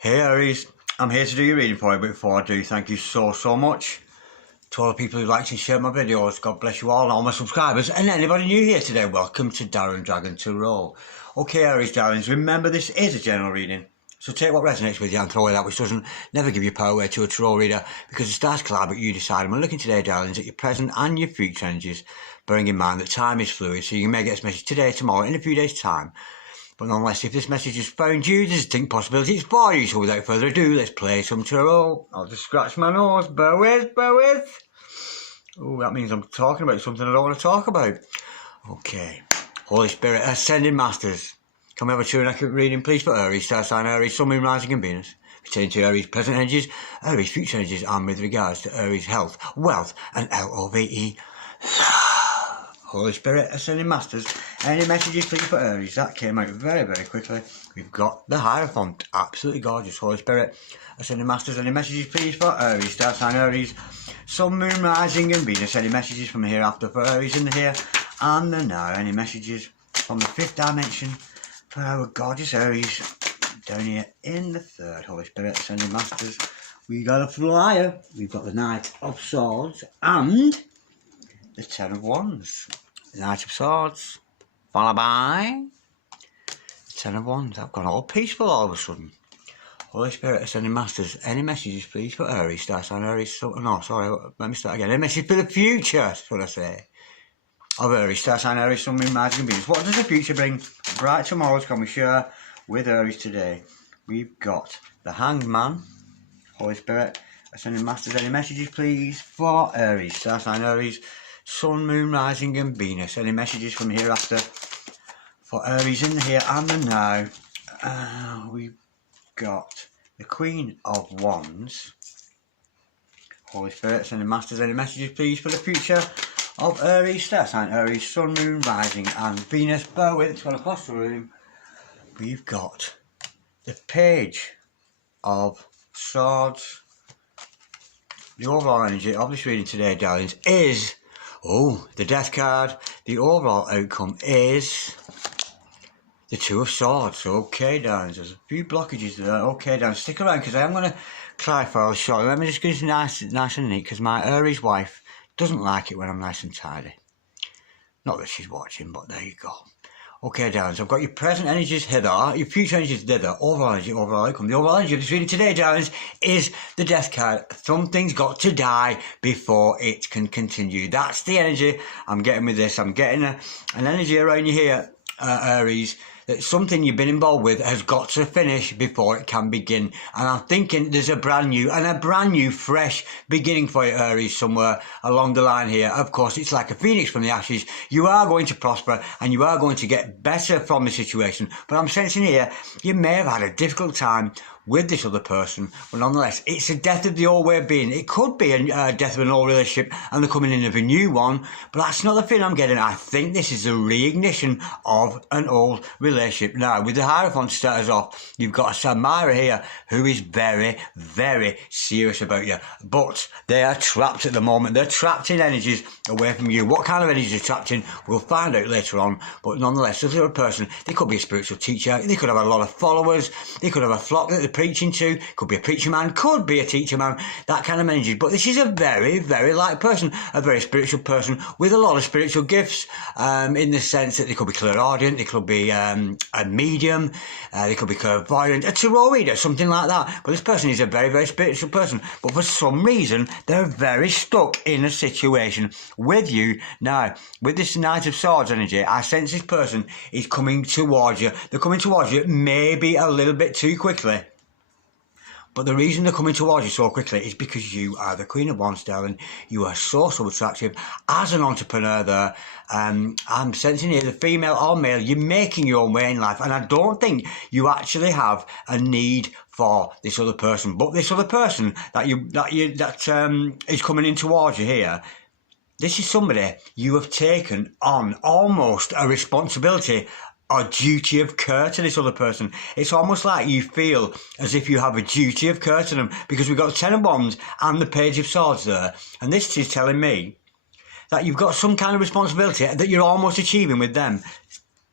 Hey Aries, I'm here to do your reading for you, but before I do, thank you so much to all the people who like and share my videos. God bless you all and all my subscribers, and anybody new here today, welcome to Darren Dragon Tarot. Okay Aries darlings, remember this is a general reading, so take what resonates with you and throw away that which doesn't. Never give your power away to a tarot reader, because the stars collide but you decide. And we're looking today darlings at your present and your future energies, bearing in mind that time is fluid, so you may get this message today, tomorrow, in a few days time. But nonetheless, if this message has found you, there's a distinct possibility it's for you. So without further ado, let's play some tarot. I'll just scratch my nose. Bear with. Oh, that means I'm talking about something I don't want to talk about. Okay. Holy Spirit, Ascending Masters. Can we have a true and accurate reading, please, for Aries, star sign Aries, Sun, Moon, Rising and Venus? Pertaining to Aries' present energies, Aries' future energies, and with regards to Aries' health, wealth, and LOVE. Holy Spirit, Ascending Masters, any messages please for Aries? That came out very quickly. We've got the Hierophant, absolutely gorgeous. Holy Spirit, Ascending Masters, any messages please for Aries? Star sign Aries, Sun, Moon, Rising and Venus. Any messages from the hereafter for Aries in the here and the now? Any messages from the fifth dimension for our gorgeous Aries down here in the third? Holy Spirit, Ascending Masters, we got a flyer. We've got the Knight of Swords and the Ten of Wands. The Knight of Swords, followed by the Ten of Wands. I've gone all peaceful all of a sudden. Holy Spirit, Ascending Masters, any messages please for Aries, star sign Aries, no, sorry, let me start again. Any message for the future, should I say, of Aries, star sign Aries, Sun, Moon, Rising and Venus. What does the future bring? Bright tomorrows can we share with Aries today? We've got the Hanged Man. Holy Spirit, Ascending Masters, any messages please for Aries, star sign Aries, Sun, Moon, Rising and Venus. Any messages from hereafter for Aries in the here and the now? We've got the Queen of Wands. Holy Spirit, Ascending Masters, any messages please for the future of Aries, star sign Aries, Sun, Moon, Rising and Venus. Bear with, it's gone across the room. We've got the Page of Swords. The overall energy of this reading today, darlings, is the Death card. The overall outcome is the Two of Swords. Okay, darlings, there's a few blockages there. Okay, darlings, stick around because I am going to clarify shortly. Let me just get this nice and neat, because my Aries wife doesn't like it when I'm nice and tidy. Not that she's watching, but there you go. Okay, darlings, I've got your present energies hither, your future energies thither, overall energy, overall outcome. The overall energy of this reading today, darlings, is the Death card. Something's got to die before it can continue. That's the energy I'm getting with this. I'm getting an energy around you here, Aries, that something you've been involved with has got to finish before it can begin. And I'm thinking there's a brand new fresh beginning for you, Aries, somewhere along the line here. Of course, it's like a phoenix from the ashes. You are going to prosper and you are going to get better from the situation. But I'm sensing here, you may have had a difficult time with this other person, but nonetheless, it's a death of the old way of being. It could be a death of an old relationship and the coming in of a new one, but that's not the feeling I'm getting. I think this is a reignition of an old relationship. Now, with the Hierophant to start us off, you've got a Samira here who is very serious about you, but they are trapped at the moment. They're trapped in energies away from you. What kind of energies they're trapped in, we'll find out later on, but nonetheless, this other person, they could be a spiritual teacher, they could have a lot of followers, they could have a flock that they're preaching to, could be a preacher man, could be a teacher man, that kind of energy. But this is a very light person, a very spiritual person with a lot of spiritual gifts, in the sense that they could be clairaudient, they could be a medium, they could be clairvoyant, a tarot reader, something like that. But this person is a very spiritual person, but for some reason they're very stuck in a situation with you. Now, with this Knight of Swords energy, I sense this person is coming towards you. They're coming towards you maybe a little bit too quickly. But the reason they're coming towards you so quickly is because you are the Queen of Wands, darling. You are so attractive as an entrepreneur there. I'm sensing here, the female or male, you're making your own way in life. And I don't think you actually have a need for this other person. But this other person that is coming in towards you here, this is somebody you have taken on almost a responsibility or duty of care to this other person. It's almost like you feel as if you have a duty of care to them, because we've got the Ten of Wands and the Page of Swords there. And this is telling me that you've got some kind of responsibility that you're almost achieving with them.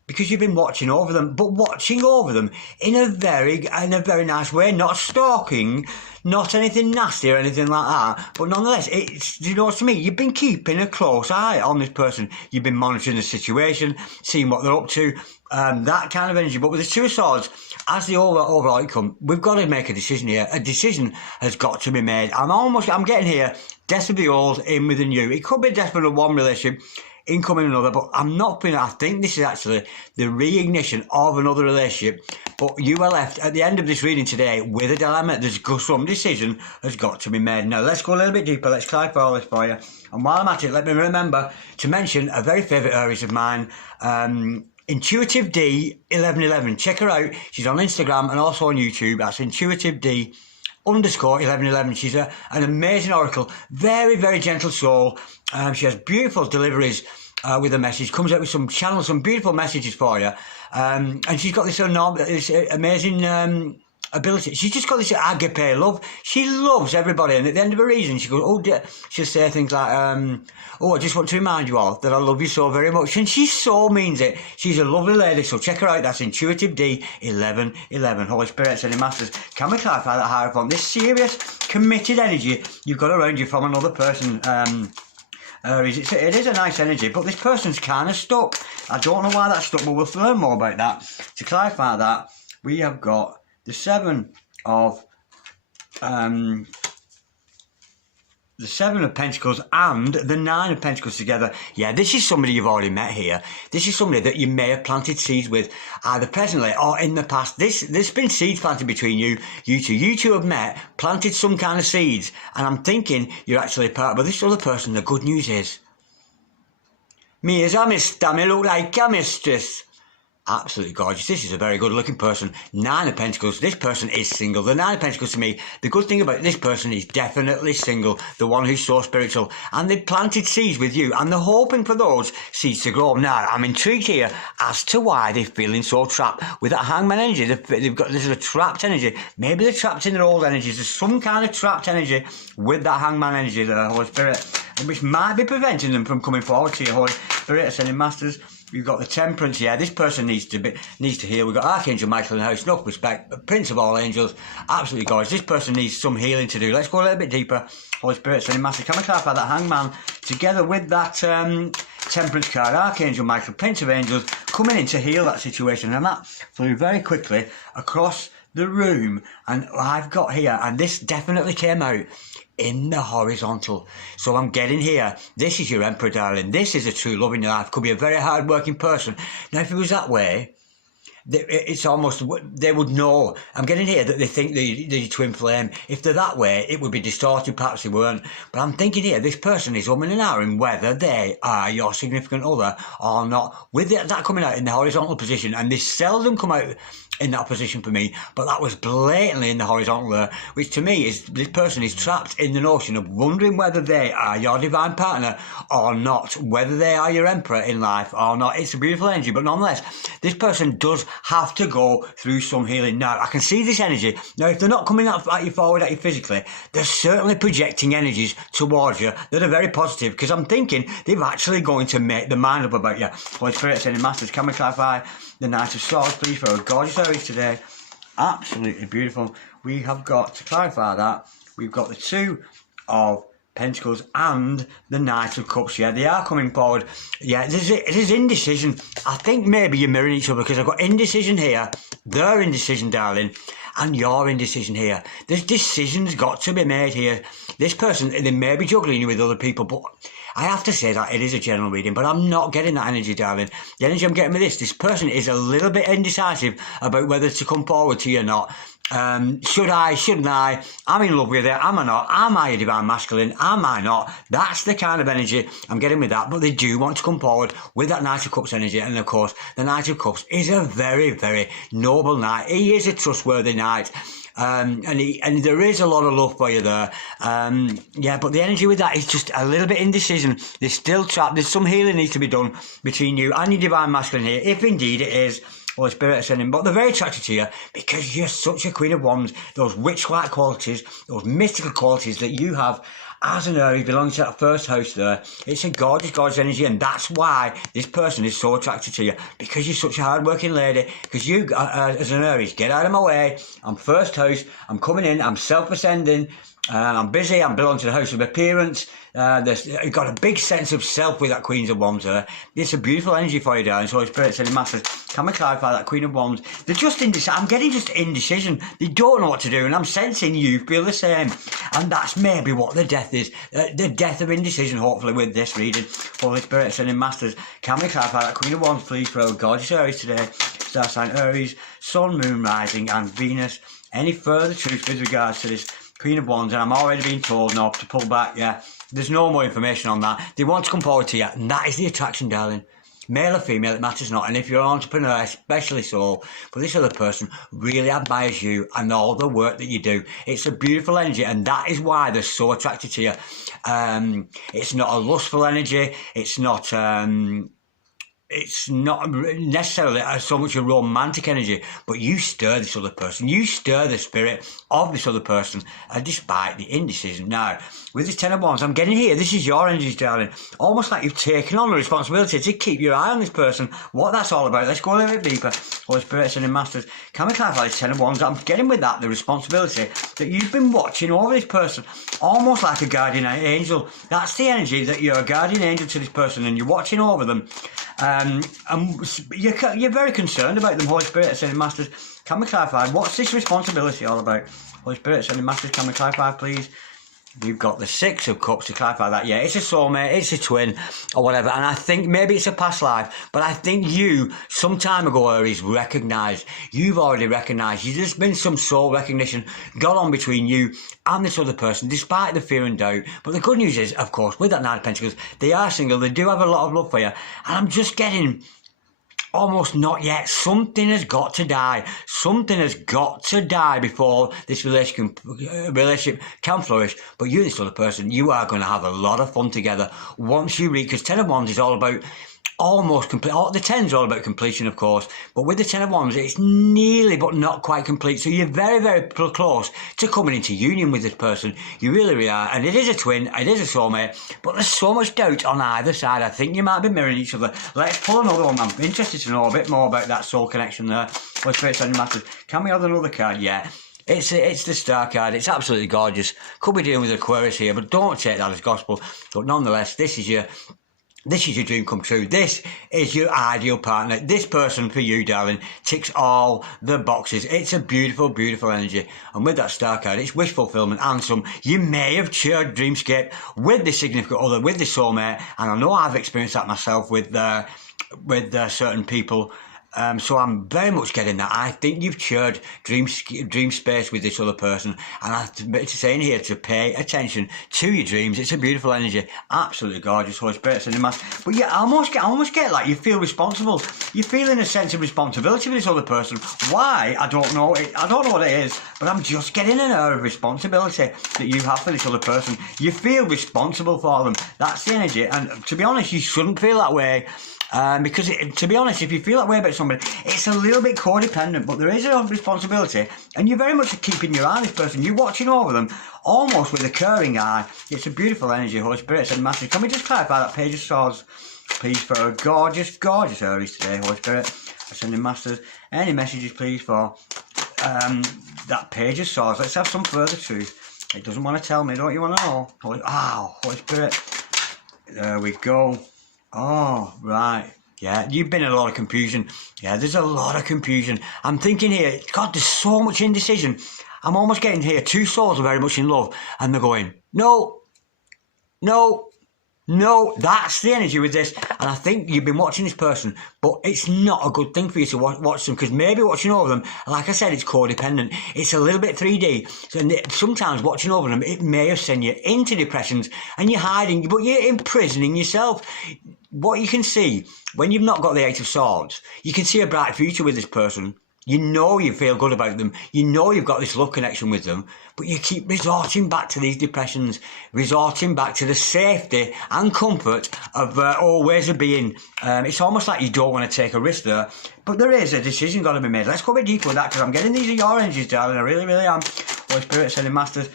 because you've been watching over them, but watching over them in a very nice way, not stalking, not anything nasty or anything like that, but nonetheless, it's, you know what I mean? You've been keeping a close eye on this person. You've been monitoring the situation, seeing what they're up to, that kind of energy. But with the Two of Swords, as the overall outcome, we've got to make a decision here. A decision has got to be made. I'm getting here, death of the old, in with the new. It could be death of one relationship, incoming another, but I'm not feeling. I think this is actually the reignition of another relationship. But you are left at the end of this reading today with a dilemma. There's some decision has got to be made. Now let's go a little bit deeper. Let's clarify all this for you. And while I'm at it, let me remember to mention a very favourite Aries of mine, Intuitive D 1111. Check her out. She's on Instagram and also on YouTube. That's Intuitive D _1111. She's an amazing oracle, very, very gentle soul. She has beautiful deliveries with a message, comes out with some channels, some beautiful messages for you. And she's got this amazing ability. She's just got this agape love. She loves everybody, and at the end of a reason, she goes, oh dear. She'll say things like, oh, I just want to remind you all that I love you so very much. And she so means it. She's a lovely lady, so check her out. That's Intuitive D 1111. Holy Spirit, Sending Masters. Can we clarify that Hierophant? This serious, committed energy you've got around you from another person, Aries. It is a nice energy, but this person's kind of stuck. I don't know why that's stuck, but we'll learn more about that. To clarify that, we have got the Seven of Pentacles and the Nine of Pentacles together. Yeah, this is somebody you've already met here. This is somebody that you may have planted seeds with, either presently or in the past. There's been seeds planted between you two. You two have met, planted some kind of seeds, and I'm thinking you're actually part of this other person. The good news is, me as a mister, me look like a mistress. Absolutely gorgeous. This is a very good looking person. Nine of Pentacles. This person is single. The Nine of Pentacles, to me, the good thing about this person is definitely single. The one who's so spiritual. And they've planted seeds with you, and they're hoping for those seeds to grow. Now, I'm intrigued here as to why they're feeling so trapped with that Hangman energy. This is a trapped energy. Maybe they're trapped in their old energies. There's some kind of trapped energy with that Hangman energy, the Holy Spirit, which might be preventing them from coming forward to you, Holy Spirit, Ascending Masters. We've got the Temperance. Yeah, this person needs to heal. We've got Archangel Michael in the house, enough respect, Prince of all angels, absolutely gorgeous. This person needs some healing to do. Let's go a little bit deeper. Holy Spirit, Sending Master. Can we clarify that Hangman together with that Temperance card, Archangel Michael, Prince of angels, coming in to heal that situation, and that flew very quickly across the room. And I've got here, and this definitely came out in the horizontal. So I'm getting here, this is your Emperor, darling. This is a true love in your life. Could be a very hard working person. Now if it was that way, it's almost, they would know. I'm getting here that they think the twin flame. If they're that way, it would be distorted, perhaps they weren't. But I'm thinking here, this person is umming and ahhing whether they are your significant other or not. With that coming out in the horizontal position, and they seldom come out in that position for me, but that was blatantly in the horizontal there, which to me is this person is trapped in the notion of wondering whether they are your divine partner or not, whether they are your Emperor in life or not. It's a beautiful energy, but nonetheless, this person does have to go through some healing. Now, I can see this energy. Now, if they're not coming at you forward at you physically, they're certainly projecting energies towards you that are very positive, because I'm thinking they're actually going to make their mind up about you. Holy Spirit, Sending Masters, can we clarify the Knight of Swords, please, for a gorgeous Aries today? Absolutely beautiful. We have got, to clarify that, we've got the Two of Pentacles and the Knight of Cups. Yeah, they are coming forward. Yeah, there's indecision. I think maybe you're mirroring each other, because I've got indecision here, their indecision, darling, and your indecision here. There's decisions got to be made here. This person, they may be juggling you with other people, but I have to say that it is a general reading, but I'm not getting that energy, darling. The energy I'm getting with this person is a little bit indecisive about whether to come forward to you or not. Should I, shouldn't I? I'm in love with it, am I not? Am I a divine masculine? Am I not? That's the kind of energy I'm getting with that, but they do want to come forward with that Knight of Cups energy, and of course, the Knight of Cups is a very, very noble knight. He is a trustworthy knight. And there is a lot of love for you there. Yeah, but the energy with that is just a little bit indecision. They're still trapped. There's some healing needs to be done between you and your divine masculine here, if indeed it is. Holy Spirit ascending, but they're very attracted to you because you're such a Queen of Wands. Those witch-like qualities, those mystical qualities that you have as an Aries belonging to that first house there, it's a gorgeous, gorgeous energy, and that's why this person is so attracted to you, because you're such a hard-working lady, because you, as an Aries, get out of my way, I'm first house, I'm coming in, I'm self-ascending, I'm busy, I'm belonging to the house of appearance. You've got a big sense of self with that Queen of Wands there. It's a beautiful energy for you, darling. So Spirit said, Masters, can we clarify that Queen of Wands? They're just indecision. I'm getting just indecision. They don't know what to do, and I'm sensing you feel the same. And that's maybe what the death is. The death of indecision, hopefully, with this reading. Holy Spirit sending Masters, can we clarify that Queen of Wands, please, for our gorgeous Aries today? Star sign Aries, Sun, Moon, Rising, and Venus. Any further truth with regards to this Queen of Wands? And I'm already being told now to pull back, yeah. There's no more information on that. They want to come forward to you, and that is the attraction, darling. Male or female, it matters not. And if you're an entrepreneur, especially so, but this other person really admires you and all the work that you do. It's a beautiful energy, and that is why they're so attracted to you. It's not a lustful energy. It's not necessarily so much a romantic energy, but you stir this other person. You stir the spirit of this other person, despite the indecision. Now, with this Ten of Wands, I'm getting here, this is your energy, darling. Almost like you've taken on the responsibility to keep your eye on this person. What that's all about, let's go a little bit deeper. Holy Spirit, Sending Masters, can we clarify this Ten of Wands? I'm getting with that, the responsibility that you've been watching over this person, almost like a guardian angel. That's the energy, that you're a guardian angel to this person, and you're watching over them. And you're very concerned about them. Holy Spirit, Ascending Masters, can we clarify, what's this responsibility all about? Holy Spirit, Ascending Masters, can we clarify, please? You've got the Six of Cups to clarify that. Yeah, it's a soulmate, it's a twin, or whatever. And I think maybe it's a past life, but I think you, some time ago, Aries, recognised. You've already recognised. There's been some soul recognition gone on between you and this other person, despite the fear and doubt. But the good news is, of course, with that Nine of Pentacles, they are single. They do have a lot of love for you. And I'm just getting... almost not yet. Something has got to die. Something has got to die before this relationship can flourish. But you and this other person, you are going to have a lot of fun together once you reach, because Ten of Wands is all about almost complete. The Ten's all about completion, of course, but with the Ten of Wands, it's nearly but not quite complete. So you're very, very close to coming into union with this person. You really, really are. And it is a twin, it is a soulmate, but there's so much doubt on either side. I think you might be mirroring each other. Let's pull another one. I'm interested to know a bit more about that soul connection there. What's Spirit Sending Masters? Can we have another card? Yeah. It's the Star card. It's absolutely gorgeous. Could be dealing with Aquarius here, but don't take that as gospel. But nonetheless, this is your dream come true. This is your ideal partner. This person for you, darling, ticks all the boxes. It's a beautiful, beautiful energy. And with that Star card, it's wish fulfillment and some. You may have shared dreamscape with this significant other, with this soulmate. And I know I've experienced that myself with certain people. So I'm very much getting that. I think you've shared dream space with this other person, and I have to say in here to pay attention to your dreams. It's a beautiful energy, absolutely gorgeous. Holy Spirit, Sending Masters. But yeah, I almost get like you feel responsible. You're feeling a sense of responsibility with this other person. Why? I don't know. I don't know what it is, but I'm just getting an air of responsibility that you have for this other person. You feel responsible for them. That's the energy. And to be honest, you shouldn't feel that way. Because to be honest, if you feel that way about somebody, it's a little bit codependent, but there is a responsibility, and you're very much keeping your eye on this person. You're watching over them, almost with a caring eye. It's a beautiful energy. Holy Spirit Sending Masters, can we just clarify that Page of Swords, please, for a gorgeous, gorgeous Aries today? Holy Spirit Sending Masters, any messages, please, for that Page of Swords? Let's have some further truth. It doesn't want to tell me. Don't you want to know? Holy Spirit. There we go. Oh, right. Yeah, you've been in a lot of confusion. Yeah, there's a lot of confusion. I'm thinking here, God, there's so much indecision. I'm almost getting here, two souls are very much in love, and they're going, no, no, no. That's the energy with this. And I think you've been watching this person, but it's not a good thing for you to watch them, because maybe watching over them, like I said, it's codependent. It's a little bit 3D. So sometimes watching over them, it may have sent you into depressions, and you're hiding, but you're imprisoning yourself. What you can see, when you've not got the Eight of Swords, you can see a bright future with this person. You know you feel good about them. You know you've got this love connection with them, but you keep resorting back to these depressions, resorting back to the safety and comfort of always being. It's almost like you don't want to take a risk there, but there is a decision got to be made. Let's go a bit deeper with that, because I'm getting these are your energies, darling. I really, really am. Holy Spirit Sending Masters,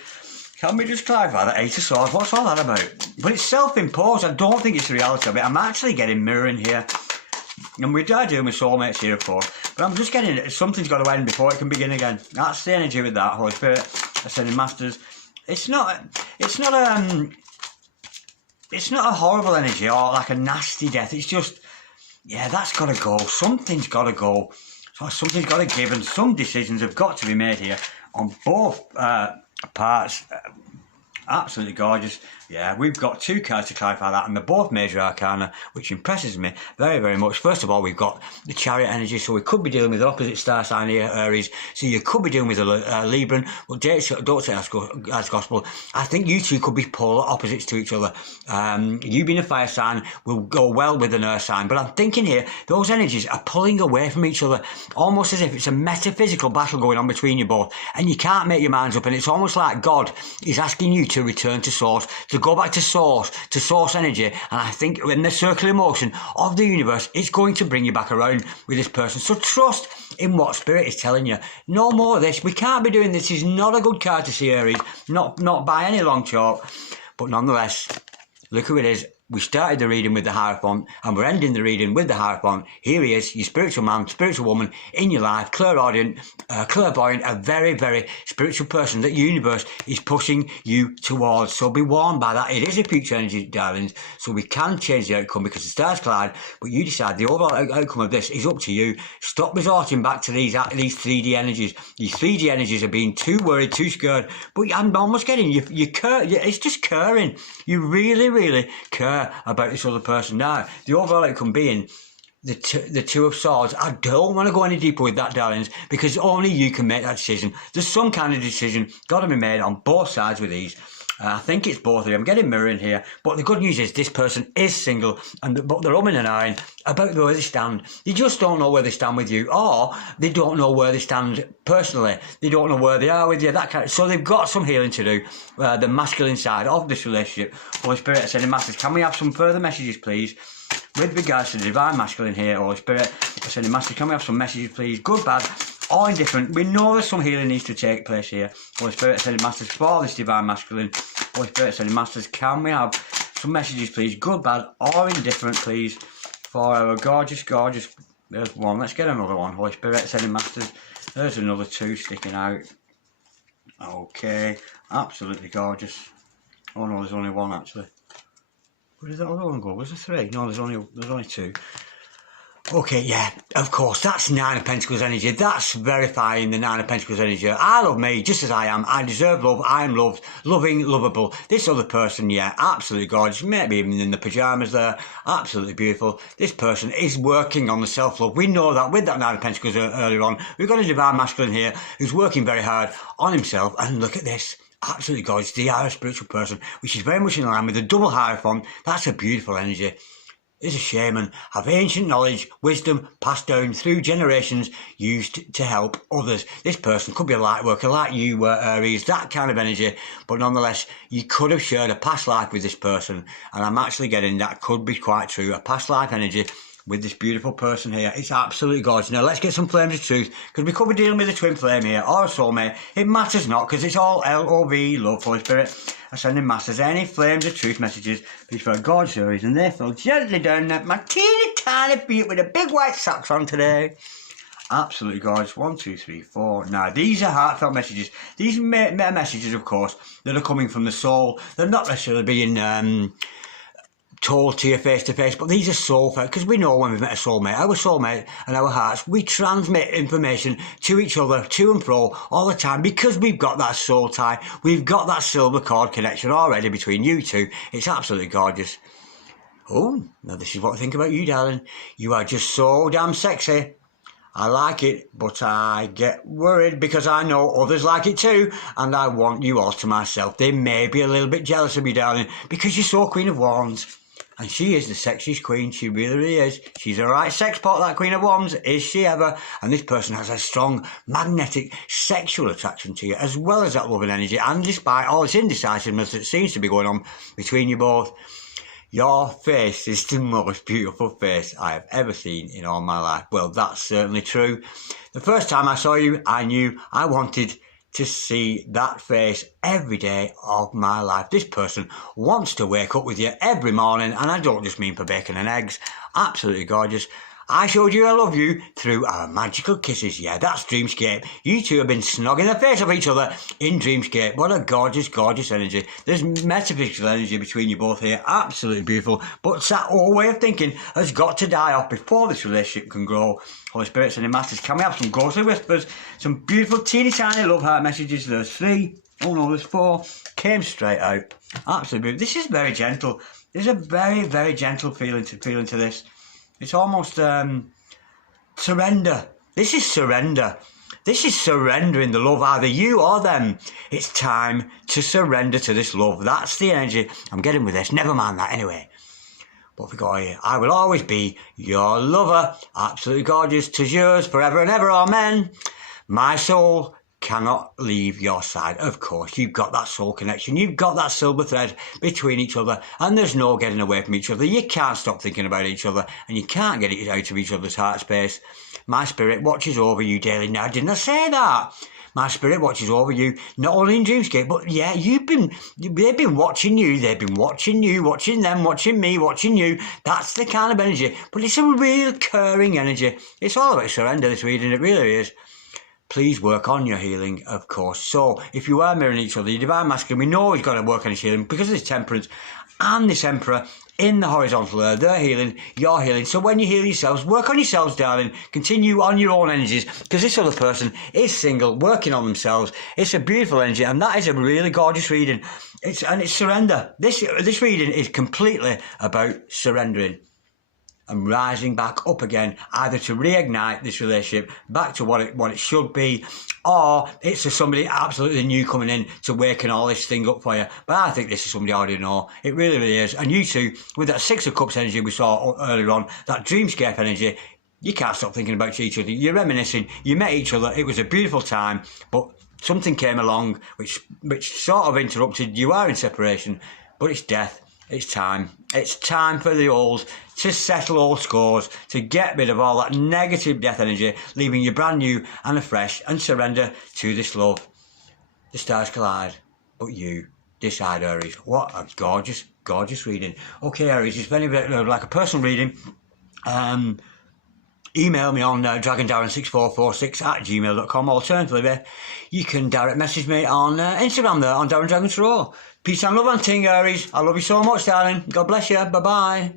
Can we just clarify that Eight of Swords? What's all that about? But it's self-imposed. I don't think it's the reality of it. I'm actually getting mirroring here. And we are doing with soulmates here, of course. But I'm just getting something's got to end before it can begin again. That's the energy with that, Holy Spirit, Ascending Masters. It's not a horrible energy or like a nasty death. It's just, yeah, that's got to go. Something's got to go. So something's got to give, and some decisions have got to be made here on both parts. Absolutely gorgeous. Yeah, we've got two cards to clarify that, and they're both major arcana, which impresses me very, very much. First of all, we've got the Chariot energy, so we could be dealing with the opposite star sign here, Aries. So you could be dealing with a Libran. Well, don't say that's gospel. I think you two could be polar opposites to each other. You being a fire sign will go well with an earth sign, but I'm thinking here, those energies are pulling away from each other, almost as if it's a metaphysical battle going on between you both, and you can't make your minds up, and it's almost like God is asking you to return to source, to go back to source energy. And I think in the circular motion of the universe, it's going to bring you back around with this person. So trust in what Spirit is telling you. No more of this. We can't be doing this. This is not a good card to see, Aries. Not by any long chalk. But nonetheless, look who it is. We started the reading with the Hierophant, and we're ending the reading with the Hierophant. Here he is, your spiritual man, spiritual woman in your life, clairaudient, clairvoyant, a very, very spiritual person that the universe is pushing you towards. So be warned by that. It is a future energy, darlings, so we can change the outcome because the stars collide, but you decide the overall outcome of this is up to you. Stop resorting back to these 3D energies. These 3D energies are being too worried, too scared, but I'm almost getting you. It's just caring. You really, really care about this other person. Now, the overall outcome being the Two of Swords. I don't want to go any deeper with that, darlings, because only you can make that decision. There's some kind of decision got to be made on both sides with these. I think it's both of you. I'm getting mirroring here, but the good news is this person is single, but they're umming and ahhing about where they stand. They just don't know where they stand with you, or they don't know where they stand personally. They don't know where they are with you. So they've got some healing to do. The masculine side of this relationship. Holy Spirit, Ascending Masters, can we have some further messages, please? With regards to the divine masculine here, Holy Spirit, Ascending Masters, can we have some messages, please? Good, bad, or indifferent. We know there's some healing needs to take place here. Holy Spirit, Ascending Masters, for this divine masculine. Holy Spirit, Ascending Masters, can we have some messages, please? Good, bad, or indifferent, please, for our gorgeous, gorgeous. There's one. Let's get another one. Holy Spirit, Ascending Masters. There's another two sticking out. Okay, absolutely gorgeous. Oh no, there's only one actually. Where did that other one go? Was there three? No, there's only two. Okay, yeah, of course, that's Nine of Pentacles energy. That's verifying the Nine of Pentacles energy. I love me just as I am. I deserve love. I am loved, loving, lovable. This other person, yeah, absolutely gorgeous. Maybe even in the pyjamas there. Absolutely beautiful. This person is working on the self-love. We know that with that Nine of Pentacles earlier on. We've got a divine masculine here who's working very hard on himself. And look at this. Absolutely gorgeous. They are a spiritual person, which is very much in line with the double Hierophant. That's a beautiful energy. Is a shaman, have ancient knowledge, wisdom passed down through generations used to help others. This person could be a light worker like you were, Aries, that kind of energy, but nonetheless, you could have shared a past life with this person, and I'm actually getting that could be quite true, a past life energy with this beautiful person here. It's absolutely gorgeous. Now, let's get some flames of truth, because we could be dealing with a twin flame here, or a soulmate. It matters not, because it's all L-O-V, love, Holy Spirit. Ascending Masters, any flames of truth messages, please for a gorgeous Aries, and they fell gently down my teeny tiny feet with a big white socks on today. Absolutely gorgeous. 1, 2, 3, 4. Now, these are heartfelt messages. These are messages, of course, that are coming from the soul. They're not necessarily being told to you face to face, but these are soulfelt, because we know when we've met a soulmate and our hearts, we transmit information to each other, to and fro, all the time, because we've got that soul tie, we've got that silver cord connection already between you two. It's absolutely gorgeous. Oh, now this is what I think about you, darling. You are just so damn sexy. I like it, but I get worried because I know others like it too, and I want you all to myself. They may be a little bit jealous of you, darling, because you're so Queen of Wands. And she is the sexiest queen. She really, really is. She's a right sex pot, that Queen of Wands. Is she ever? And this person has a strong, magnetic, sexual attraction to you, as well as that loving energy. And despite all this indecisiveness that seems to be going on between you both, your face is the most beautiful face I have ever seen in all my life. Well, that's certainly true. The first time I saw you, I knew I wanted to see that face every day of my life. This person wants to wake up with you every morning, and I don't just mean for bacon and eggs. Absolutely gorgeous. I showed you I love you through our magical kisses. Yeah, that's Dreamscape. You two have been snogging the face of each other in Dreamscape. What a gorgeous, gorgeous energy. There's metaphysical energy between you both here. Absolutely beautiful. But that old way of thinking has got to die off before this relationship can grow. Holy Spirit, Sending Masters, can we have some ghostly whispers? Some beautiful, teeny tiny love heart messages. There's 3. Oh no, there's 4. Came straight out. Absolutely beautiful. This is very gentle. There's a very, very gentle feeling to this. It's almost surrender. This is surrender. This is surrendering the love, either you or them. It's time to surrender to this love. That's the energy I'm getting with this. Never mind that anyway. But we got here. I will always be your lover. Absolutely gorgeous. 'Tis yours forever and ever. Amen. My soul cannot leave your side. Of course, you've got that soul connection. You've got that silver thread between each other, and there's no getting away from each other. You can't stop thinking about each other, and you can't get it out of each other's heart space. My spirit watches over you daily. Now, didn't I say that? My spirit watches over you, not only in Dreamscape, but yeah, they've been watching you, watching them, watching me, watching you. That's the kind of energy, but it's a real caring energy. It's all about surrender, this reading, it really is. Please work on your healing, of course. So, if you are mirroring each other, your Divine Masculine, we know he's got to work on his healing because of this Temperance and this Emperor in the horizontal there. They're healing, you're healing. So when you heal yourselves, work on yourselves, darling. Continue on your own energies because this other person is single, working on themselves. It's a beautiful energy, and that is a really gorgeous reading. It's surrender. This reading is completely about surrendering and rising back up again, either to reignite this relationship back to what it should be, or it's for somebody absolutely new coming in to waken all this thing up for you. But I think this is somebody I already know. It really, really is. And you two, with that 6 of Cups energy we saw earlier on, that Dreamscape energy, you can't stop thinking about each other. You're reminiscing. You met each other. It was a beautiful time, but something came along which sort of interrupted. You are in separation, but it's death. It's time. It's time for the old to settle all scores, to get rid of all that negative death energy, leaving you brand new and afresh, and surrender to this love. The stars collide, but you decide, Aries. What a gorgeous, gorgeous reading. Okay, Aries, it's very, very like a personal reading. Email me on dragondarren6446@gmail.com. Alternatively, you can direct message me on Instagram there, on Darren Dragon Tarot. Peace and love and ting, Aries. I love you so much, darling. God bless you. Bye-bye.